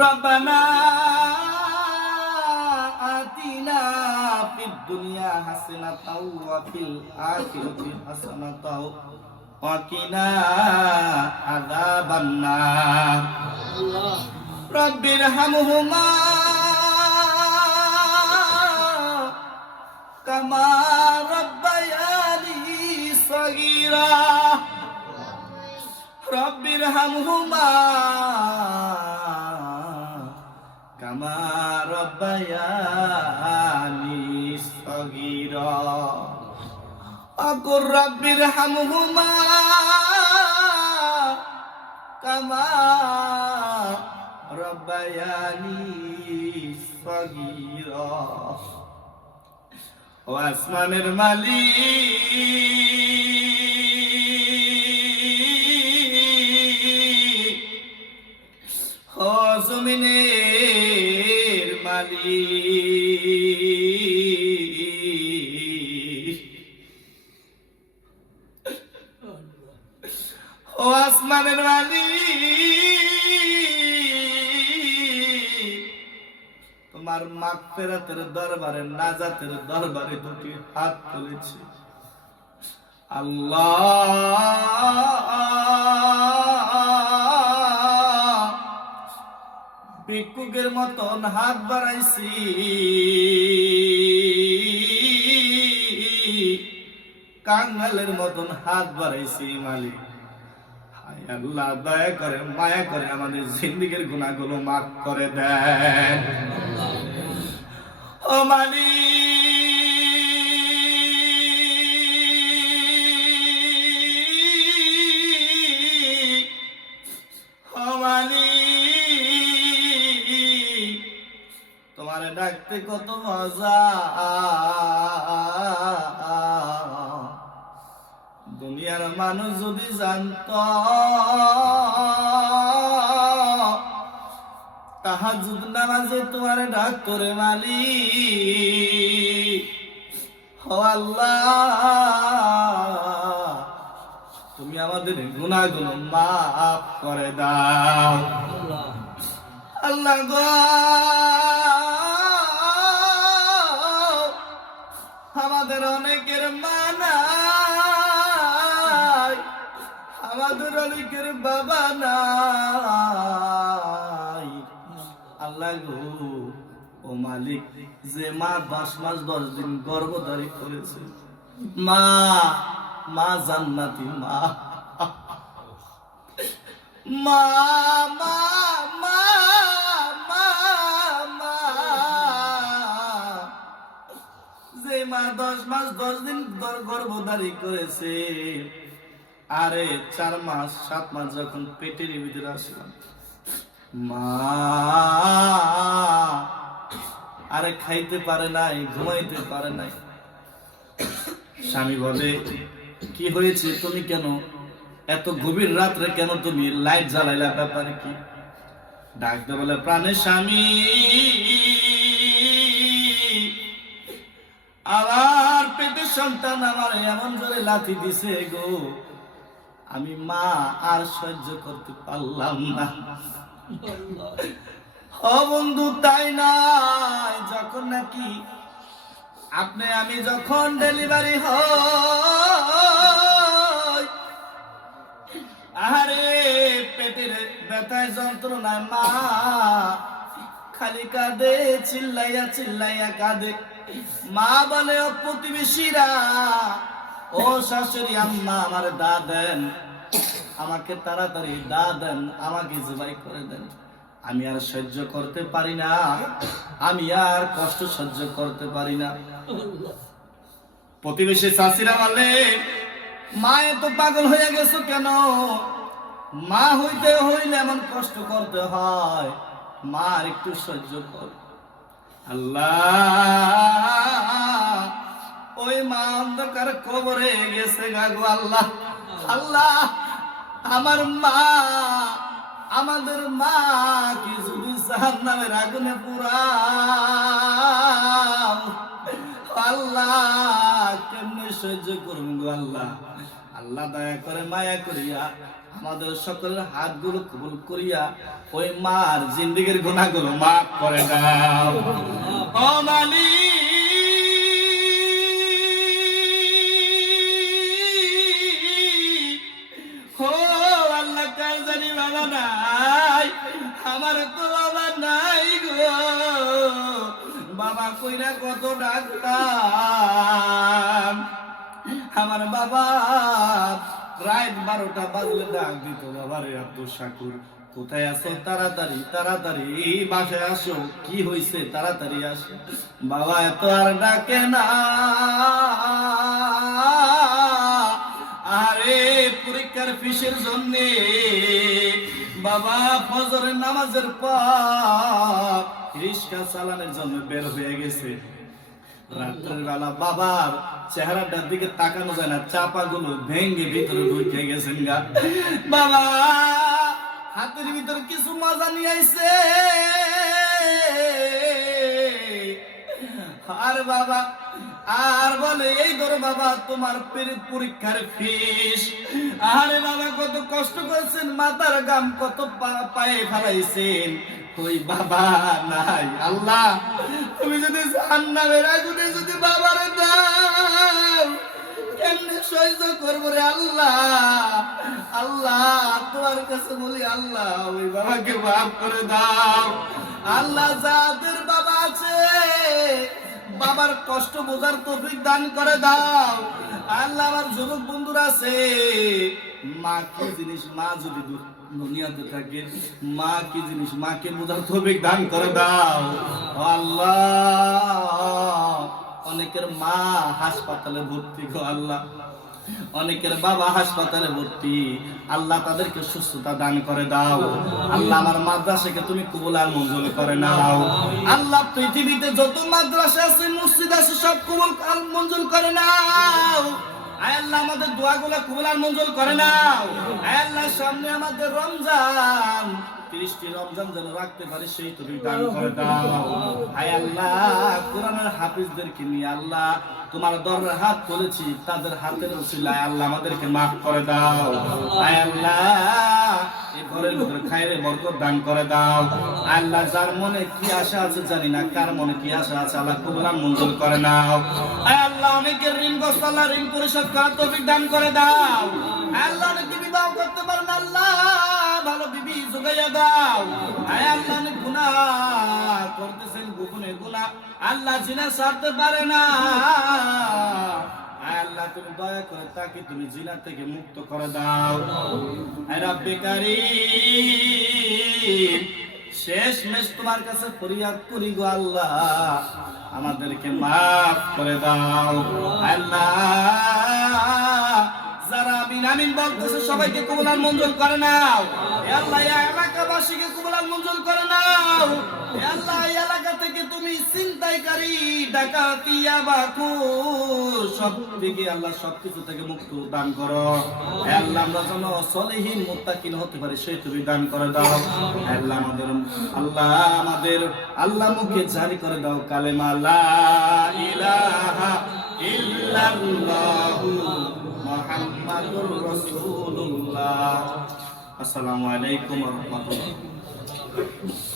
রব্বানা আতিনা ফিদ দুনিয়া হাসানাতাও ওয়া ফিল আখিরাতি হাসানাতাও ওয়া কিনা আযাবান্নার। রব্বিরহামহুমা কামা রাব্বায়ানি সগীরা। রব্বিরহামহুমা কামা রাব্বায়ানি সগীরা। আকুর রব্বিরহামহুমা কামা রাব্বায়ানি সগীরা। ও আসমানের মালিক, ও জমিনের মালিক, ও আসমানের মালিক, তোমার মাগফিরাতের দরবারে, নাজাতের দরবারে দুটি হাত তুলেছি আল্লাহ। ভিক্ষুকের মতন হাত বাড়াইছি, কাঙ্গালের মতন হাত বাড়াইছি মালিক। হায় আল্লাহ, দয়া করে মায়া করে আমাদের জিন্দেগীর গুনাহগুলো মাফ করে দেন ও মালিক, ও মালিক। তোমারে ডাকতে কত মজা, দুনিয়ার মানুষ যদি জানতো তাহাজ্জুদ নামাজে তোমারে ডাক করে মালিক। ও আল্লাহ, তুমি আমাদের গুনাহগুলো মাফ করে দাও আল্লাহ গো। আমাদের অনেকের মা নাই, আমাদের অনেকের বাবা নাই আল্লাহ গো। ও মালিক, যে মা 10 মাস 10 দিন গর্ভধারী করেছে, মা মা জান্নাতি মা, মা মা মা মা মা, যে মা 10 মাস 10 দিন গর্ভধারী করেছে, আরে 4 মাস 7 মাস যখন পেটের ভিতরে আসলাম, মা আরে খাইতে পারে নাই, ঘুমাইতে পারে নাই। স্বামী বলে, কি হয়েছে, তুমি কেন এত গভীর রাত্রে কেন তুমি লাইট জ্বালাইলা, ব্যাপারে কি? ডাকতে বলে, প্রাণের স্বামী, আমার পেটের সন্তান আমার এমন জোরে লাথি দিছে গো, আমি মা আর সহ্য করতে পারলাম না। ও বন্ধু, তাই নাই, যখন নাকি আপনি আমি যখন ডেলিভারি হয়, আরে পেটের ব্যথায় যন্ত্রণায় মা খালি কাঁদে, চিল্লাইয়া চিল্লাইয়া কাঁদে। মা বলে, ও প্রতিবেশীরা, ও শাশুড়ি আম্মা, আমার দা দেন, আমাকে তাড়াতাড়ি দা দেন, আমাকে জবাই করে দেন, আমি আর সহ্য করতে পারি না, আমি আর কষ্ট সহ্য করতে পারি না। প্রতিবেশী চাষিরা বলে, মা এত পাগল হয়ে গেছো কেন? মা হইতে হইলে এমন কষ্ট করতে হয়, মা আর একটু সহ্য কর। আল্লাহ, ওই মা অন্ধকার কবরে গেছে গো আল্লাহ। আল্লাহ, আমার মা, আমাদের মা কি যদি জাহান্নামের আগুনে পুরাও, আল্লাহ কেমনে সহ্য করুন গো আল্লাহ। আল্লাহ দয়া করে মায়া করিয়া আমাদের সকলের হাতগুলো কবুল করিয়া ওই মার জিন্দেগীর গুনাহগুলো মাফ করে দাও। ও মালিক, ও আল্লাহ, কার জানি বাবা নাই, আমার তো বাবা নাই গো। বাবা কইরা কত ডাকতাম, আমার বাবা রাত 12টা বাজলে ডাক দিত, বাবা রে আব্দুল শাকুর কোথায় আছো, তাড়াতাড়ি তাড়াতাড়ি বাসায় আসো, কি হইছে তাড়াতাড়ি আসো। বাবা এত আর ডাকে না, আরে পরীক্ষার ফিসের জন্য বাবা ফজরের নামাজের পর রিক্সা চালানোর জন্য বের হয়ে গেছে। রাতের বেলা বাবার চেহারাটার দিকে তাকানো যায় না, চাপা গুলো ভেঙে ভিতরে ঢুকে গেছেন গা। বাবা হাতের ভিতরে কিছু মজা নিয়ে আইছে, আর বাবা আর বলে এই ধরো বাবা তোমার পরীক্ষার ফিস। আরে বাবা কত কষ্ট করেছেন, মাথার গাম কত পায়ে ফেলাইছেন, ওই বাবা নাই। আল্লাহ তুমি যদি জাহান্নামের আগুনে যদি বাবারে দাও কেমনে সহ্য করবো রে আল্লাহ। আল্লাহ তোমার কাছে বলি আল্লাহ ওই বাবাকে মাফ করে দাও। আল্লাহ যাদের বাবা আছে বাবার কষ্ট বোঝার তৌফিক দান করে দাও। আল্লাহ আমার যুবক বন্ধুরা আছে, মা কি জিনিস, মা যদি দুনিয়াতে থাকে মা কি জিনিস, মাকে বোঝার তৌফিক দান করে দাও। আল্লাহ অনেকের মা হাসপাতালে ভর্তি গো আল্লাহ, অনেকের বাবা হাসপাতালে ভর্তি, আল্লাহ তাদেরকে সুস্থতা দান করে দাও। আল্লাহ আমার মাদ্রাসাকে তুমি কবুল আর মঞ্জুর করে নাও। আল্লাহ পৃথিবীতে যত মাদ্রাসা আছে মসজিদ আছে সব কবুল আর মঞ্জুর করে নাও। আয় আল্লাহ আমাদের দোয়াগুলো কবুল আর মঞ্জুর করে নাও। আয় আল্লাহ সামনে আমাদের রমজান, 30টি রমজান যেন রাখতে পারি সেই তুমি দান করে দাও। আয় আল্লাহ কোরআনের হাফিজদেরকে নিয়ে আল্লাহ তোমার দরবারে হাত তুলেছি, তাদের হাতের উসিলায় আল্লাহ আমাদেরকে মাফ করে দাও। আয় আল্লাহ এই ঘরের ভিতরে খায়রে বরকত দান করে দাও। আল্লাহ যার মনে কি আশা আছে জানি না, কার মনে কি আশা আছে আল্লাহ কবুল আর মঞ্জুর করে নাও। আয় আল্লাহ অনেকের ঋণগ্রস্ত, আল্লাহ ঋণ পরিশোধ করার তৌফিক দান করে দাও। আল্লাহ অনেকে বিবাহ করতে পারে না, আল্লাহ ভালো বিবি যোগাইয়া দাও। আয় আল্লাহ অনেক গুনাহ করতেছেন, গোপনে গুনাহ, আল্লাহ জিনা ছাড়তে পারে না। আয় আল্লাহ তুমি দয়া করে তাকে তুমি জিনা থেকে মুক্ত করে দাও। আয় রব্বে কারীম শেষ মেশ তোমার কাছে ফরিয়াদ করি গো আল্লাহ, আমাদেরকে মাফ করে দাও। আল্লাহ যারা আমিন আমিন বলতেছে সবাইকে কবুল আর মঞ্জুর করে নাও। হে আল্লাহ এই এলাকাবাসীকে কবুল আর মঞ্জুর করে নাও। হে আল্লাহ এই এলাকা থেকে তুমি ছিনতাইকারী, ডাকাতি, বাকুর সব থেকে আল্লাহ সবকিছু থেকে মুক্ত দান করো। হে আল্লাহ আমরা যেন সলিহিন মুত্তাকিন হতে পারি সেই তুমি দান করে দাও। হে আল্লাহ আমাদের আল্লাহ মুখে জারি করে দাও কালেমা লা ইলাহা ইল্লাল্লাহু মুহাম্মাদুর রাসূলুল্লাহ। আসসালামু আলাইকুম ওয়া রাহমাতুল্লাহ।